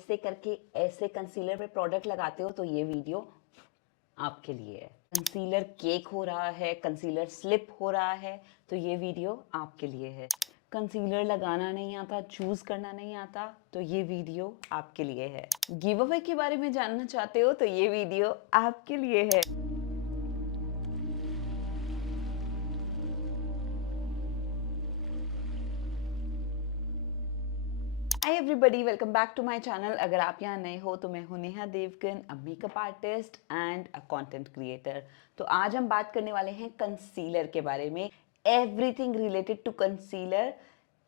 ऐसे करके ऐसे कंसीलर पे प्रोडक्ट लगाते हो तो ये वीडियो आपके लिए है। कंसीलर केक हो रहा है, कंसीलर स्लिप हो रहा है तो ये वीडियो आपके लिए है। कंसीलर लगाना नहीं आता, चूज करना नहीं आता तो ये वीडियो आपके लिए है। गिव अवे के बारे में जानना चाहते हो तो ये वीडियो आपके लिए है। Hi everybody, welcome back to my channel. अगर आप यहाँ नए हो तो मैं हूँ Neha Devgan, a makeup artist and a content creator. तो आज हम बात करने वाले हैं कंसीलर के बारे में, everything related to concealer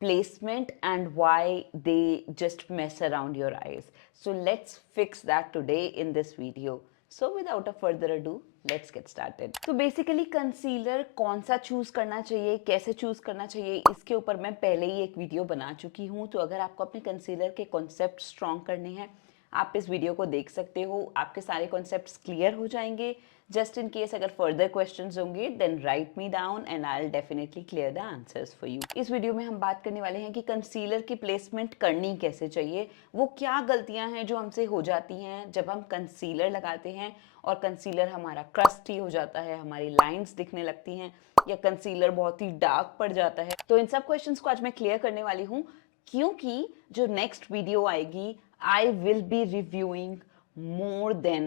placement and why they just mess around your eyes. So let's fix that today in this video. So without a further ado, let's get started. तो बेसिकली कंसीलर कौन सा choose करना चाहिए, कैसे choose करना चाहिए, इसके ऊपर मैं पहले ही एक वीडियो बना चुकी हूँ। तो अगर आपको अपने कंसीलर के कॉन्सेप्ट स्ट्रॉन्ग करने हैं, आप इस वीडियो को देख सकते हो। आपके सारे कॉन्सेप्ट्स क्लियर हो जाएंगे। जस्ट इन केस अगर फर्दर क्वेश्चंस होंगे then write me down and I will definitely clear the answers for you. इस वीडियो में हम बात करने वाले हैं कि कंसीलर की प्लेसमेंट करनी कैसे चाहिए, वो क्या गलतियां हैं जो हमसे हो जाती हैं जब हम कंसीलर लगाते हैं और कंसीलर हमारा क्रस्टी हो जाता है, हमारी लाइंस दिखने लगती हैं या कंसीलर बहुत ही डार्क पड़ जाता है। तो इन सब क्वेश्चंस को आज मैं क्लियर करने वाली हूँ, क्योंकि जो नेक्स्ट वीडियो आएगी I will be reviewing more than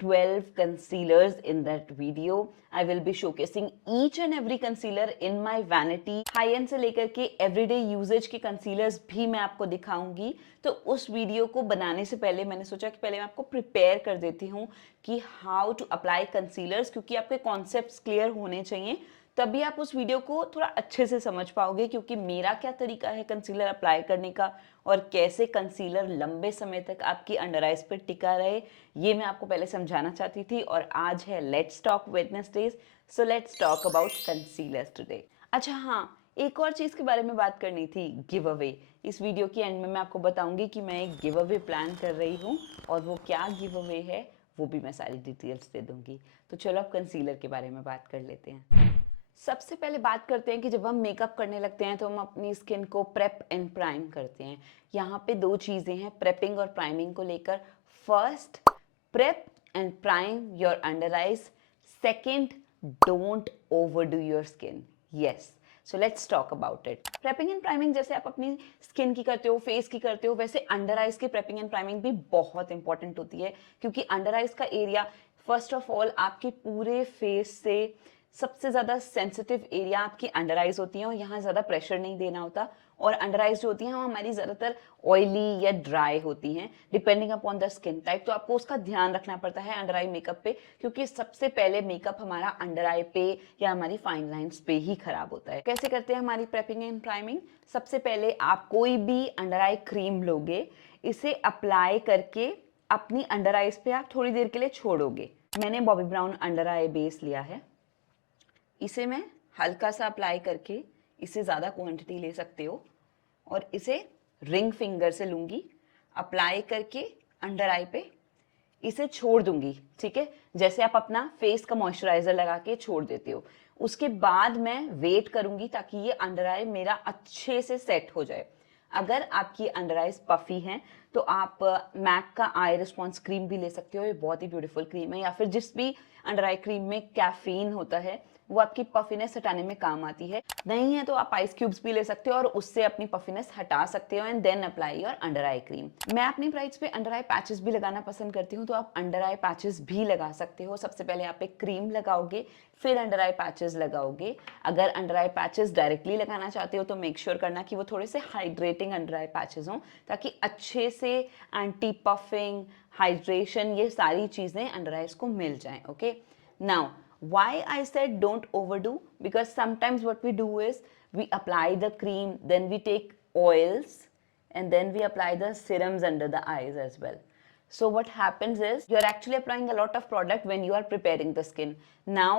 12 concealers in that video. I will be showcasing each and every concealer in my vanity. High end से लेकर के everyday usage के concealers भी मैं आपको दिखाऊंगी। तो उस वीडियो को बनाने से पहले मैंने सोचा कि पहले मैं आपको प्रिपेयर कर देती हूँ कि how to apply concealers, क्योंकि आपके concepts clear होने चाहिए, तभी आप उस वीडियो को थोड़ा अच्छे से समझ पाओगे। क्योंकि मेरा क्या तरीका है कंसीलर अप्लाई करने का और कैसे कंसीलर लंबे समय तक आपकी अंडर आइज पर टिका रहे, ये मैं आपको पहले समझाना चाहती थी। और आज है let's talk Wednesday's, so let's talk about concealers today. अच्छा हाँ, एक और चीज़ के बारे में बात करनी थी, गिव अवे। इस वीडियो के एंड में मैं आपको बताऊंगी कि मैं एक गिव अवे प्लान कर रही हूँ और वो क्या गिव अवे है वो भी मैं सारी डिटेल्स दे दूंगी। तो चलो अब कंसीलर के बारे में बात कर लेते हैं। सबसे पहले बात करते हैं कि जब हम मेकअप करने लगते हैं तो हम अपनी स्किन को प्रेप एंड प्राइम करते हैं। यहाँ पे दो चीज़ें हैं प्रेपिंग और प्राइमिंग को लेकर। First, prep and prime your under eyes. Second, don't overdo your skin. Yes, so let's talk about it. Prepping and priming जैसे आप अपनी स्किन की करते हो, फेस की करते हो, वैसे अंडर आइज की प्रेपिंग एंड प्राइमिंग भी बहुत इंपॉर्टेंट होती है। क्योंकि अंडर आइज का एरिया फर्स्ट ऑफ ऑल आपके पूरे फेस से सबसे ज़्यादा सेंसिटिव एरिया आपकी अंडर आइज होती हैं और यहाँ ज़्यादा प्रेशर नहीं देना होता। और अंडर आइज जो होती हैं वो हमारी ज़्यादातर ऑयली या ड्राई होती हैं depending upon the skin type. तो आपको उसका ध्यान रखना पड़ता है अंडर आई मेकअप पे, क्योंकि सबसे पहले मेकअप हमारा अंडर आई पे या हमारी फाइन लाइंस पे ही खराब होता है। कैसे करते हैं हमारी प्रेपिंग एंड प्राइमिंग? सबसे पहले आप कोई भी अंडर आई क्रीम लोगे, इसे अप्लाई करके अपनी अंडर आइज पे आप थोड़ी देर के लिए छोड़ोगे। मैंने बॉबी ब्राउन अंडर आई बेस लिया है, इसे मैं हल्का सा अप्लाई करके, इसे ज़्यादा क्वांटिटी ले सकते हो, और इसे रिंग फिंगर से लूँगी, अप्लाई करके अंडर आई पे इसे छोड़ दूंगी। ठीक है, जैसे आप अपना फेस का मॉइस्चराइजर लगा के छोड़ देते हो। उसके बाद मैं वेट करूंगी ताकि ये अंडर आई मेरा अच्छे से सेट हो जाए। अगर आपकी अंडर आइज पफी हैं तो आप मैक का आई रिस्पॉन्स क्रीम भी ले सकते हो, ये बहुत ही ब्यूटीफुल क्रीम है। या फिर जिस भी अंडर आई क्रीम में कैफीन होता है वो आपकी पफिनेस हटाने में काम आती है। नहीं है तो आप आइस क्यूब्स भी ले सकते हो और उससे अपनी पफिनेस हटा सकते हो and then apply your under eye cream. मैं अपनी ब्राइड्स पे अंडर आई पैचेस भी लगाना पसंद करती हूँ, तो आप अंडर आई पैचेस भी लगा सकते हो। सबसे पहले आप एक क्रीम लगाओगे, फिर अंडर आई पैचेस लगाओगे। अगर अंडर आई पैचेस डायरेक्टली लगाना चाहते हो तो मेक श्योर करना कि वो थोड़े से हाइड्रेटिंग अंडर आई पैचेस हों, ताकि अच्छे से एंटी पफिंग, हाइड्रेशन, ये सारी चीज़ें अंडर आइज को मिल जाएं। Okay, now why I said don't overdo, because sometimes what we do is we apply the cream, then we take oils, and then we apply the serums under the eyes as well. So what happens is you're actually applying a lot of product when you are preparing the skin. Now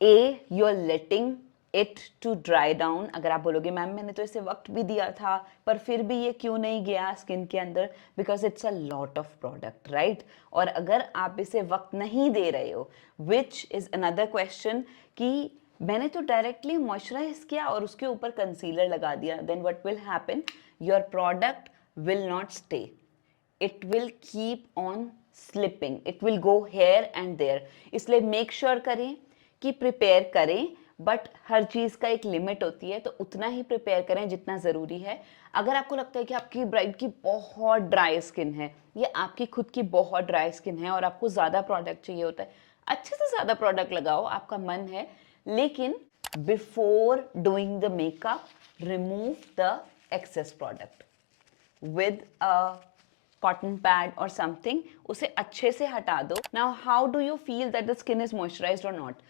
you're letting it to dry down. अगर आप बोलोगे ma'am मैंने तो इसे वक्त भी दिया था पर फिर भी ये क्यों नहीं गया स्किन के अंदर, because it's a lot of product, right. और अगर आप इसे वक्त नहीं दे रहे हो, विच इज अनदर क्वेश्चन, कि मैंने तो डायरेक्टली मॉइस्चराइज किया और उसके ऊपर कंसीलर लगा दिया, then what will happen, your product will not stay, it will keep on slipping, it will go here and there. इसलिए मेक श्योर करें कि प्रिपेयर करें, बट हर चीज़ का एक लिमिट होती है, तो उतना ही प्रिपेयर करें जितना ज़रूरी है। अगर आपको लगता है कि आपकी ब्राइड की बहुत ड्राई स्किन है या आपकी खुद की बहुत ड्राई स्किन है और आपको ज़्यादा प्रोडक्ट चाहिए होता है, अच्छे से ज़्यादा प्रोडक्ट लगाओ, आपका मन है, लेकिन before doing the makeup remove the excess product with a cotton pad or something, उसे अच्छे से हटा दो. Now how do you feel that the skin is moisturized or not?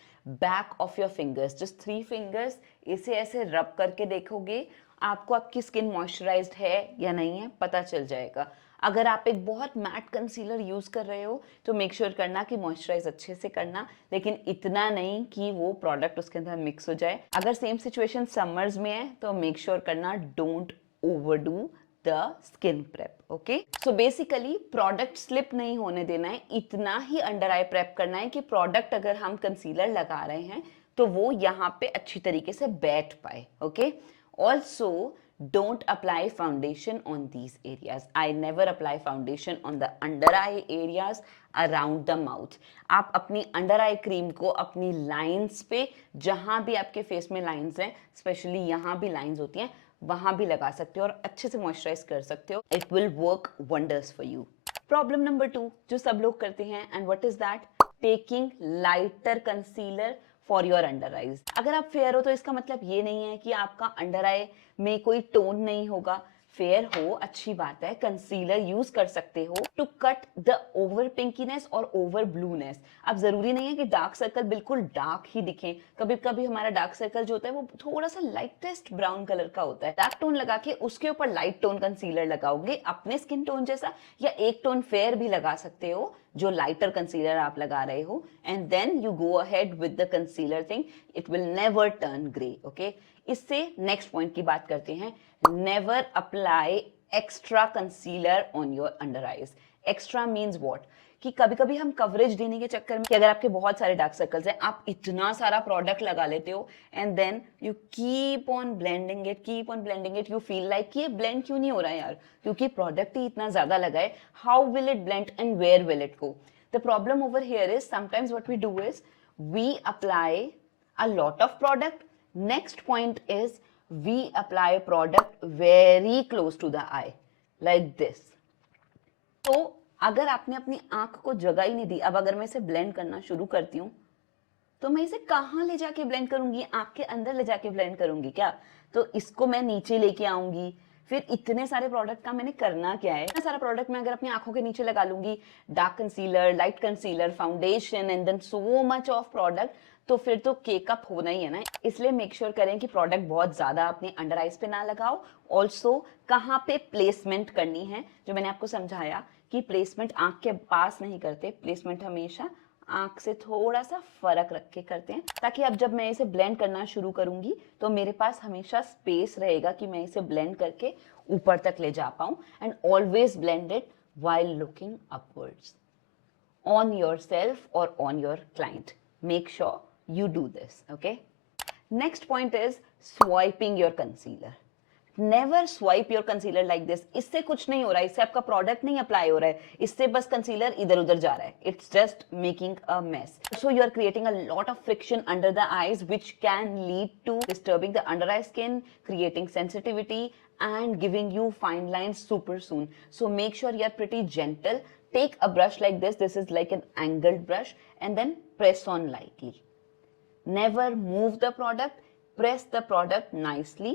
Back of your fingers, just 3 fingers, इसे ऐसे रब करके देखोगे, आपको आपकी स्किन मॉइस्चराइज्ड है या नहीं है पता चल जाएगा. अगर आप एक बहुत मैट कंसीलर यूज कर रहे हो तो मेक श्योर करना कि मॉइस्चराइज अच्छे से करना, लेकिन इतना नहीं कि वो प्रोडक्ट उसके अंदर मिक्स हो जाए. अगर सेम सिचुएशन समर्स में है तो मेक श्योर करना don't overdo the skin prep. Okay, so basically product slip नहीं होने देना है, इतना ही अंडर आई प्रेप करना है कि प्रोडक्ट अगर हम कंसीलर लगा रहे हैं तो वो यहाँ पे अच्छी तरीके से बैठ पाए. Okay, also don't apply foundation on these areas. I never apply foundation on the under eye areas around the mouth. आप अपनी अंडर आई क्रीम को अपनी लाइंस पे, जहां भी आपके फेस में लाइंस हैं, स्पेशली यहाँ भी लाइंस होती हैं, वहां भी लगा सकते हो और अच्छे से मॉइस्चराइज कर सकते हो. It will work wonders for you. Problem number 2 जो सब लोग करते हैं, and what is that? Taking lighter concealer for your under eyes. अगर आप फेयर हो तो इसका मतलब ये नहीं है कि आपका अंडर आई में कोई टोन नहीं होगा. फेयर हो अच्छी बात है, कंसीलर यूज कर सकते हो टू कट द ओवर पिंकीनेस और ओवर ब्लूनेस. अब जरूरी नहीं है कि डार्क सर्कल बिल्कुल डार्क ही दिखे. कभी कभी हमारा डार्क सर्कल जो होता है वो थोड़ा सा लाइटेस्ट ब्राउन कलर का होता है. डार्क टोन लगा के उसके ऊपर लाइट टोन कंसीलर लगाओगे अपने स्किन टोन जैसा, या एक टोन फेयर भी लगा सकते हो जो लाइटर कंसीलर आप लगा रहे हो, and then you go ahead with the concealer thing. It will never turn grey. Okay, इससे नेक्स्ट पॉइंट की बात करते हैं. Never apply extra concealer on your under eyes. Extra means what? कि कभी कभी हम कवरेज देने के चक्कर में, कि अगर आपके बहुत सारे डार्क सर्कल्स हैं, आप इतना सारा प्रोडक्ट लगा लेते हो and then you keep on blending it. You feel like कि ये ब्लेंड क्यों नहीं हो रहा है यार, क्योंकि प्रोडक्ट ही इतना ज्यादा लगा है. How will it blend and where will it go? The problem over here is sometimes what we do is we apply a lot of product. Next point is we apply product very close to the eye like this. तो अगर आपने अपनी आंख को जगह ही नहीं दी, अब अगर मैं इसे ब्लेंड करना शुरू करती हूँ तो मैं इसे कहाँ ले जाके ब्लेंड करूंगी? आंख के अंदर ले जाके ब्लेंड करूंगी क्या? तो इसको मैं नीचे लेके आऊंगी. फिर इतने सारे प्रोडक्ट का मैंने करना क्या है? इतना सारा प्रोडक्ट मैं अगर अपनी आंखों के नीचे लगा लूंगी, dark concealer, light concealer, foundation and then so much of product, तो फिर तो केक अप होना ही है ना. इसलिए मेक श्योर करें कि प्रोडक्ट बहुत ज्यादा अपने अंडर आईज पे ना लगाओ. ऑल्सो कहाँ पे प्लेसमेंट करनी है, जो मैंने आपको समझाया कि प्लेसमेंट आंख के पास नहीं करते, प्लेसमेंट हमेशा आंख से थोड़ा सा फर्क रख के करते हैं, ताकि अब जब मैं इसे ब्लेंड करना शुरू करूंगी तो मेरे पास हमेशा स्पेस रहेगा कि मैं इसे ब्लेंड करके ऊपर तक ले जा पाऊं. And always blend it while looking upwards on yourself or on your client. Make sure you do this. Okay, next point is swiping your concealer. Never swipe your concealer like this. इससे कुछ नहीं हो रहा है, इससे आपका product नहीं apply हो रहा है, इससे बस कंसीलर इधर उधर जा रहा है. It's just making a mess. So you are creating a lot of friction under the eyes, which can lead to disturbing the under eye skin, creating sensitivity and giving you fine lines super soon. So make sure you are pretty gentle. Take a brush like this. This is like an angled brush, and then press on lightly. Never move the product. Press the product nicely.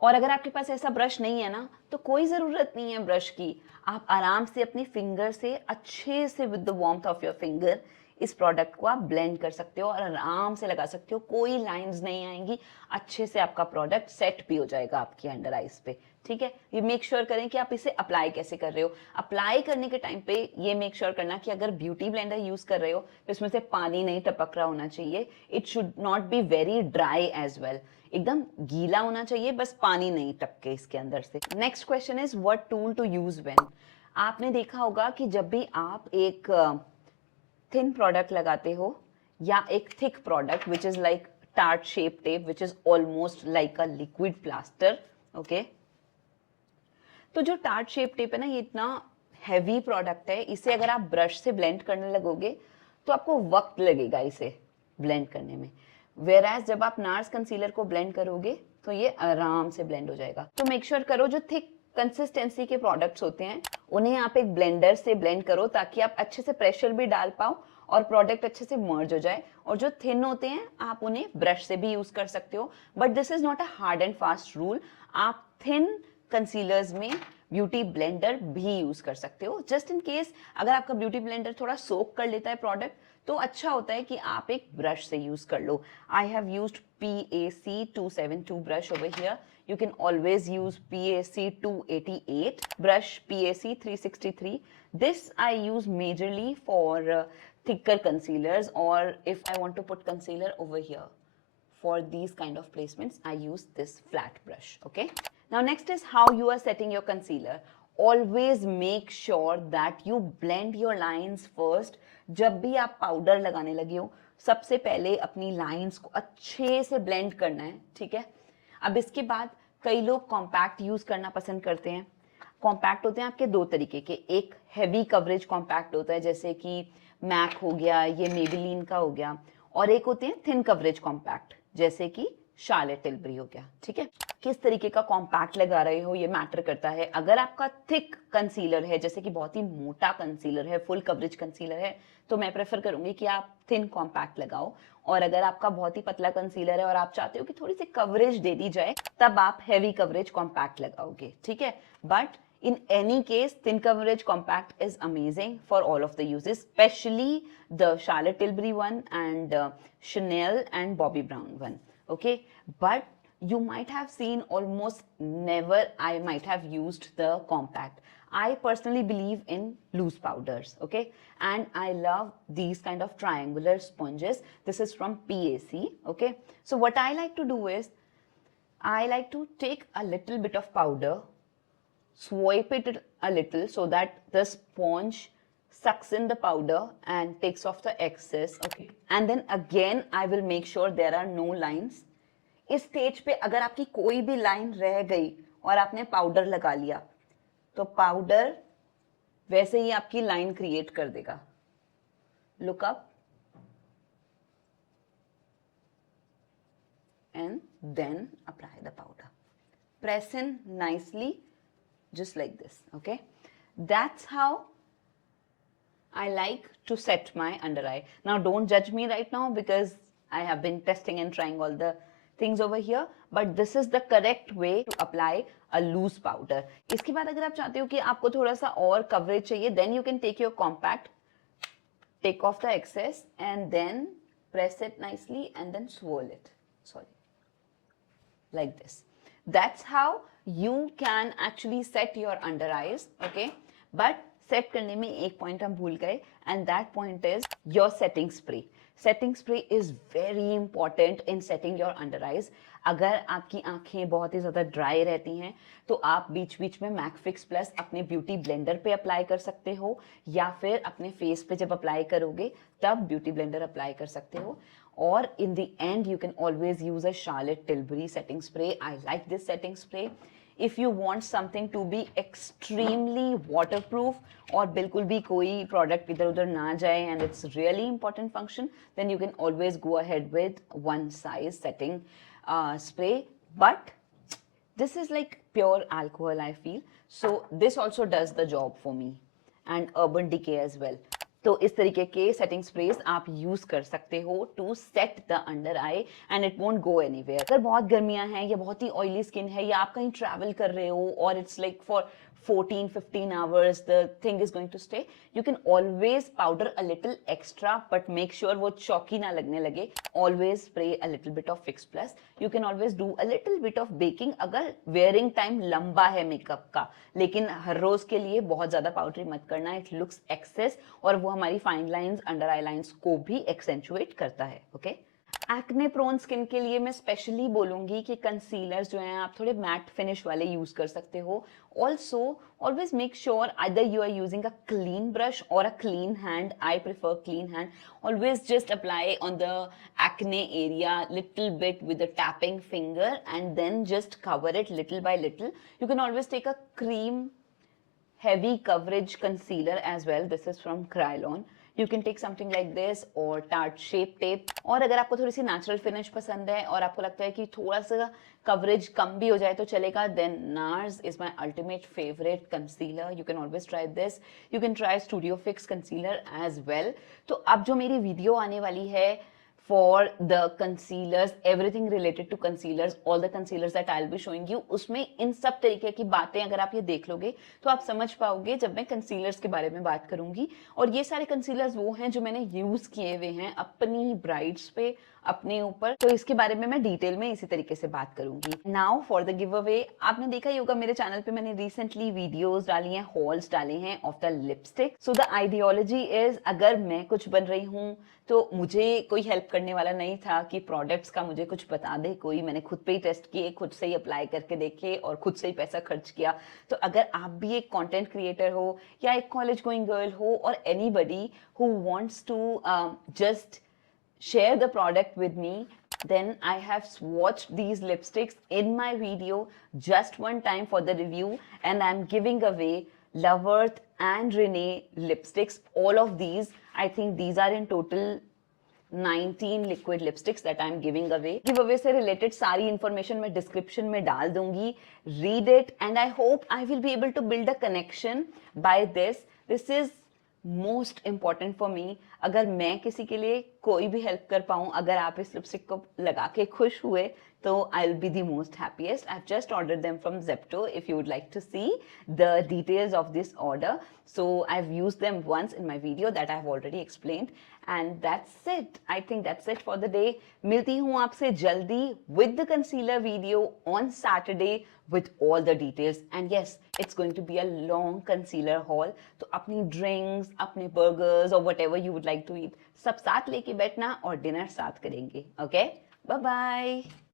और अगर आपके पास ऐसा brush नहीं है ना, तो कोई ज़रूरत नहीं है ब्रश की. आप आराम से अपनी फिंगर से अच्छे से with the warmth of your finger इस प्रोडक्ट को आप ब्लेंड कर सकते हो और आराम से लगा सकते हो. कोई लाइंस नहीं आएंगी, अच्छे से आपका प्रोडक्ट सेट भी हो जाएगा आपकी अंडर आइज पे. ठीक है, ये मेक श्योर करें कि आप इसे अप्लाई कैसे कर रहे हो. अप्लाई करने के टाइम पे ये मेक श्योर करना कि अगर ब्यूटी ब्लेंडर यूज कर रहे हो तो इसमें से पानी नहीं टपक रहा होना चाहिए. It should not be very dry as well. एकदम गीला होना चाहिए, बस पानी नहीं टपके इसके अंदर से. Next question is what tool to use when. आपने देखा होगा कि जब भी आप एक थिन प्रोडक्ट लगाते हो या एक thick product which is like tart shape tape which is almost like a liquid plaster. Okay, तो जो टार्ट शेप टेप है ना, ये इतना हैवी प्रोडक्ट है, इसे अगर आप ब्रश से ब्लेंड करने लगोगे तो आपको वक्त लगेगा इसे ब्लेंड करने में। वेयर एज जब आप नार्स कंसीलर को ब्लेंड करोगे तो ये आराम से ब्लेंड हो जाएगा। तो मेक श्योर करो जो थिक कंसिस्टेंसी के प्रोडक्ट्स होते हैं उन्हें आप एक ब्लेंडर से ब्लेंड करो, ताकि आप अच्छे से प्रेशर भी डाल पाओ और प्रोडक्ट अच्छे से मर्ज हो जाए। और जो थिन होते हैं आप उन्हें ब्रश से भी यूज कर सकते हो, but this is not a hard and fast rule. आप थिन कंसीलर्स में ब्यूटी ब्लेंडर भी यूज कर सकते हो। जस्ट इन केस अगर आपका ब्यूटी ब्लेंडर थोड़ा सोक कर लेता है प्रोडक्ट, तो अच्छा होता है कि आप एक ब्रश से यूज कर लो। I have used PAC 272 brush over here. You can always use PAC 288 brush, PAC 363. This I use majorly for thicker concealers, or if I want to put concealer over here. For these kind of placements, I use this flat brush. Okay. Now next is how you are setting your concealer. Always make sure that you blend your lines first. जब भी आप powder लगाने लगे हो, सबसे पहले अपनी lines को अच्छे से ब्लेंड करना है, ठीक है। अब इसके बाद कई लोग कॉम्पैक्ट यूज करना पसंद करते हैं। कॉम्पैक्ट होते हैं आपके दो तरीके के, एक हैवी कवरेज कॉम्पैक्ट होता है जैसे कि मैक हो गया, ये मेबेलिन का हो गया, और एक होते हैं थिन कवरेज कॉम्पैक्ट जैसे कि शार्लेट टिल्बरी हो गया, ठीक है। किस तरीके का कॉम्पैक्ट लगा रहे हो ये मैटर करता है। अगर आपका थिक कंसीलर है, जैसे कि बहुत ही मोटा कंसीलर है, फुल कवरेज कंसीलर है, तो मैं प्रेफर करूंगी कि आप थिन कॉम्पैक्ट लगाओ। और अगर आपका बहुत ही पतला कंसीलर है और आप चाहते हो कि थोड़ी सी कवरेज दे दी जाए, तब आप हैवी कवरेज कॉम्पैक्ट लगाओगे, ठीक है। But in any case, thin coverage compact is amazing for all of the uses, especially the Charlotte Tilbury one and Chanel and Bobbi Brown one. Okay, but you might have seen almost never I might have used the compact. I personally believe in loose powders, okay, and I love these kind of triangular sponges. This is from PAC, okay. So what I like to do is I like to take a little bit of powder, swipe it a little so that the sponge sucks in the powder and takes off the excess, okay, and then again I will make sure there are no lines. इस stage पे अगर आपकी कोई भी line रह गई और आपने पाउडर लगा लिया, तो पाउडर वैसे ही आपकी लाइन क्रिएट कर देगा। Look up and then apply the powder, press in nicely, just like this, okay. That's how I like to set my under eye. Now don't judge me right now because I have been testing and trying all the things over here, but this is the correct way to apply a loose powder. इसके बाद अगर आप चाहते हो कि आपको थोड़ा सा और कवरेज चाहिए, then you can take your compact, take off the excess and then press it nicely and then swirl it, sorry, like this. That's how you can actually set your under eyes, okay. But set करने में एक point हम भूल गए, and that point is your setting spray. Setting spray is very important in setting your under eyes. अगर आपकी आंखें बहुत ही ज़्यादा ड्राई रहती हैं तो आप बीच बीच में मैक फिक्स प्लस अपने ब्यूटी ब्लेंडर पे अप्लाई कर सकते हो, या फिर अपने फेस पे जब अप्लाई करोगे तब ब्यूटी ब्लेंडर अप्लाई कर सकते हो। Or in the end you can always use a Charlotte Tilbury setting spray. I like this setting spray. If you want something to be extremely waterproof और बिल्कुल भी कोई product इधर उधर ना जाए and it's really important function, then you can always go ahead with one size setting spray. But this is like pure alcohol, I feel. So this also does the job for me, and Urban Decay as well. तो इस तरीके के setting sprays आप use कर सकते हो to set the under eye and it won't go anywhere. अगर बहुत गर्मियां हैं या बहुत ही ऑयली स्किन है या आप कहीं ट्रैवल कर रहे हो और it's like for 14-15 hours the thing is going to stay, you can always powder a little extra but make sure वो chalky ना लगने लगे। Always spray a little bit of Fix Plus. You can always do a little bit of baking अगर wearing time लंबा है makeup का, लेकिन हर रोज के लिए बहुत ज्यादा पाउडरी मत करना, it looks excess और वो हमारी फाइन लाइंस, अंडर आई लाइंस को भी एक्सेंचुएट करता है, ओके। एक्ने प्रोन स्किन के लिए मैं स्पेशली बोलूँगी कि कंसीलर्स जो हैं आप थोड़े मैट फिनिश वाले यूज़ कर सकते हो। Also always make sure either you are using a clean brush or a clean hand. I prefer clean hand. Always just apply on the acne area little bit with the tapping finger and then just cover it little by little. You can always take a cream heavy coverage concealer as well. This is from Krylon. You can take something like this or Tarte Shape Tape. और अगर आपको थोड़ी सी natural finish पसंद है और आपको लगता है कि थोड़ा सा कवरेज कम भी हो जाए तो चलेगा, then NARS is my ultimate favorite concealer. You can always try this. You can try Studio Fix concealer as well. तो अब जो मेरी वीडियो आने वाली है for the concealers, everything related to concealers, all the concealers that I'll be showing you, उसमें इन सब तरीके की बातें अगर आप ये देख लोगे तो आप समझ पाओगे जब मैं कंसीलर्स के बारे में बात करूंगी। और ये सारे कंसीलर्स वो हैं जो मैंने यूज किए हुए हैं अपनी ब्राइड्स पे, अपने ऊपर, तो इसके बारे में मैं डिटेल में इसी तरीके से बात करूंगी। Now for the give away. आपने देखा ही होगा मेरे चैनल पे मैंने रिसेंटली वीडियोस डाली हैं, हॉल्स डाले हैं of the lipstick. So the ideology is, अगर मैं कुछ बन रही हूँ तो मुझे कोई हेल्प करने वाला नहीं था कि प्रोडक्ट्स का मुझे कुछ बता दे कोई। मैंने खुद पे ही टेस्ट किए, खुद से ही अप्लाई करके देखे और खुद से ही पैसा खर्च किया। तो अगर आप भी एक कंटेंट क्रिएटर हो या एक कॉलेज गोइंग गर्ल हो और anybody who wants to just share the product with me, then I have swatched these lipsticks in my video just one time for the review, and I'm giving away Loveworth and Renee lipsticks. All of these, I think these are in total 19 liquid lipsticks that I'm giving away. Giveaway से related सारी information मैं description में डाल दूंगी. Read it and I hope I will be able to build a connection by this. This is most important for me. अगर मैं किसी के लिए कोई भी हेल्प कर पाऊँ, अगर आप इस लिपस्टिक को लगा के खुश हुए तो I will be the most happiest. I have just order them from Zepto if you would like to see the details of this order. So I have used them once in my video that I have already explained and that's it. I think that's it for the day. मिलती हूँ आपसे जल्दी with the concealer video on Saturday with all the details. And yes, it's going to be a long concealer haul. तो अपनी drinks, अपने burgers or whatever you would like to eat, सब साथ लेके बैठना और dinner साथ करेंगे. Okay? Bye bye.